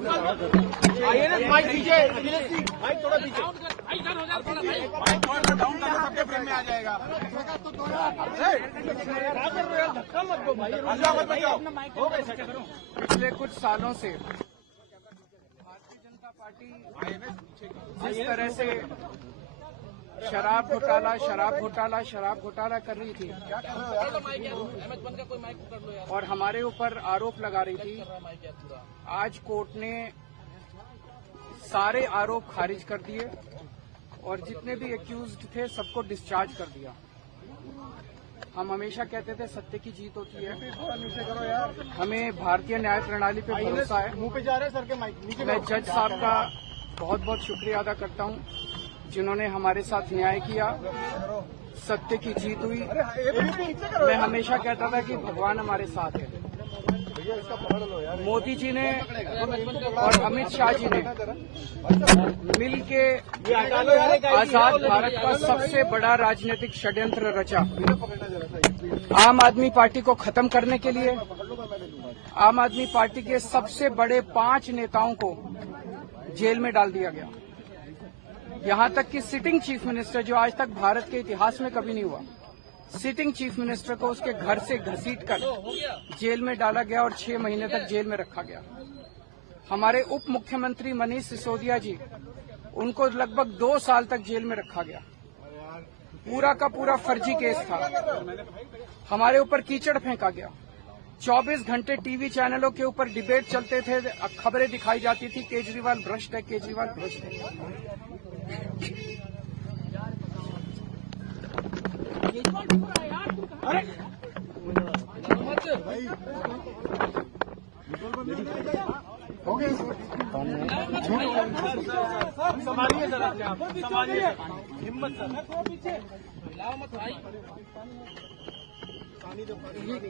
आइए ना, माइक पीछे, माइक थोड़ा पीछे, माइक थोड़ा डाउन करना, सबके फ्रेम में आ जाएगा। धक्का मत दो भाई, पिछले कुछ सालों से भारतीय जनता पार्टी जिस तरह से शराब घोटाला कर रही थी और हमारे ऊपर आरोप लगा रही थी, आज कोर्ट ने सारे आरोप खारिज कर दिए और जितने भी एक्यूज्ड थे सबको डिस्चार्ज कर दिया। हम हमेशा कहते थे सत्य की जीत होती है, हमें भारतीय न्याय प्रणाली पे भरोसा है। मुंह पे जा रहे हैं सर के माइक नीचे। मैं जज साहब का बहुत बहुत शुक्रिया अदा करता हूं जिन्होंने हमारे साथ न्याय किया, सत्य की जीत हुई। मैं हमेशा कहता था कि भगवान हमारे साथ है। मोदी जी ने और अमित शाह जी ने मिल के आजाद भारत का सबसे बड़ा राजनीतिक षड्यंत्र रचा। आम आदमी पार्टी को खत्म करने के लिए आम आदमी पार्टी के सबसे बड़े 5 नेताओं को जेल में डाल दिया गया। यहां तक कि सिटिंग चीफ मिनिस्टर, जो आज तक भारत के इतिहास में कभी नहीं हुआ, सिटिंग चीफ मिनिस्टर को उसके घर से घसीटकर जेल में डाला गया और 6 महीने तक जेल में रखा गया। हमारे उप मुख्यमंत्री मनीष सिसोदिया जी, उनको लगभग 2 साल तक जेल में रखा गया। पूरा का पूरा फर्जी केस था। हमारे ऊपर कीचड़ फेंका गया। 24 घंटे टीवी चैनलों के ऊपर डिबेट चलते थे, खबरें दिखाई जाती थी केजरीवाल भ्रष्ट है, केजरीवाल भ्रष्ट है। संभालिए सर, आप संभालिए, हिम्मत सर,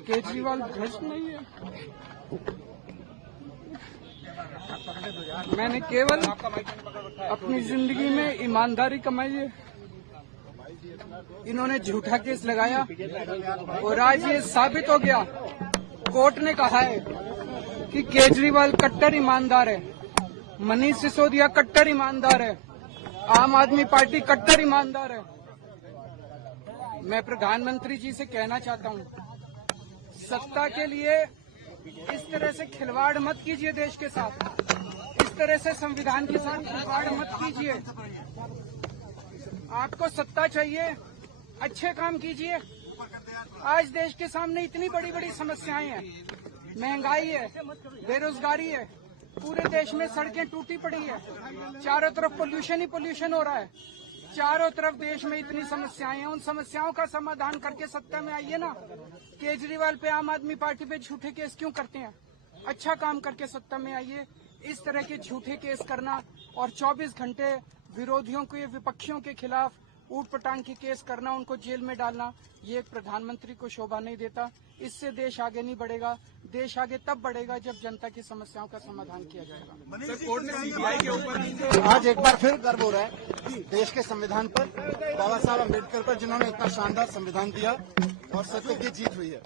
केजरीवाल भ्रष्ट नहीं है। मैंने केवल अपनी जिंदगी में ईमानदारी कमाई है। इन्होंने झूठा केस लगाया और आज ये साबित हो गया। कोर्ट ने कहा है कि केजरीवाल कट्टर ईमानदार है, मनीष सिसोदिया कट्टर ईमानदार है, आम आदमी पार्टी कट्टर ईमानदार है। मैं प्रधानमंत्री जी से कहना चाहता हूं, सत्ता के लिए इस तरह से खिलवाड़ मत कीजिए देश के साथ, इस तरह से संविधान के साथ खिलवाड़ मत कीजिए। आपको सत्ता चाहिए, अच्छे काम कीजिए। आज देश के सामने इतनी बड़ी बड़ी समस्याएं हैं, महंगाई है, बेरोजगारी है, पूरे देश में सड़कें टूटी पड़ी है, चारों तरफ पोल्यूशन ही पोल्यूशन हो रहा है, चारों तरफ देश में इतनी समस्याएं हैं। उन समस्याओं का समाधान करके सत्ता में आइए ना। केजरीवाल पे, आम आदमी पार्टी पे झूठे केस क्यों करते हैं? अच्छा काम करके सत्ता में आइए। इस तरह के झूठे केस करना और 24 घंटे विरोधियों के, विपक्षियों के खिलाफ ऊट पटांग के केस करना, उनको जेल में डालना, ये एक प्रधानमंत्री को शोभा नहीं देता। इससे देश आगे नहीं बढ़ेगा। देश आगे तब बढ़ेगा जब जनता की समस्याओं का समाधान किया जाएगा। कोर्ट ने सीबीआई के ऊपर आज एक बार फिर गर्व हो रहा है देश के संविधान पर, बाबा साहब अम्बेडकर पर, जिन्होंने इतना शानदार संविधान दिया और सत्य की जीत हुई है।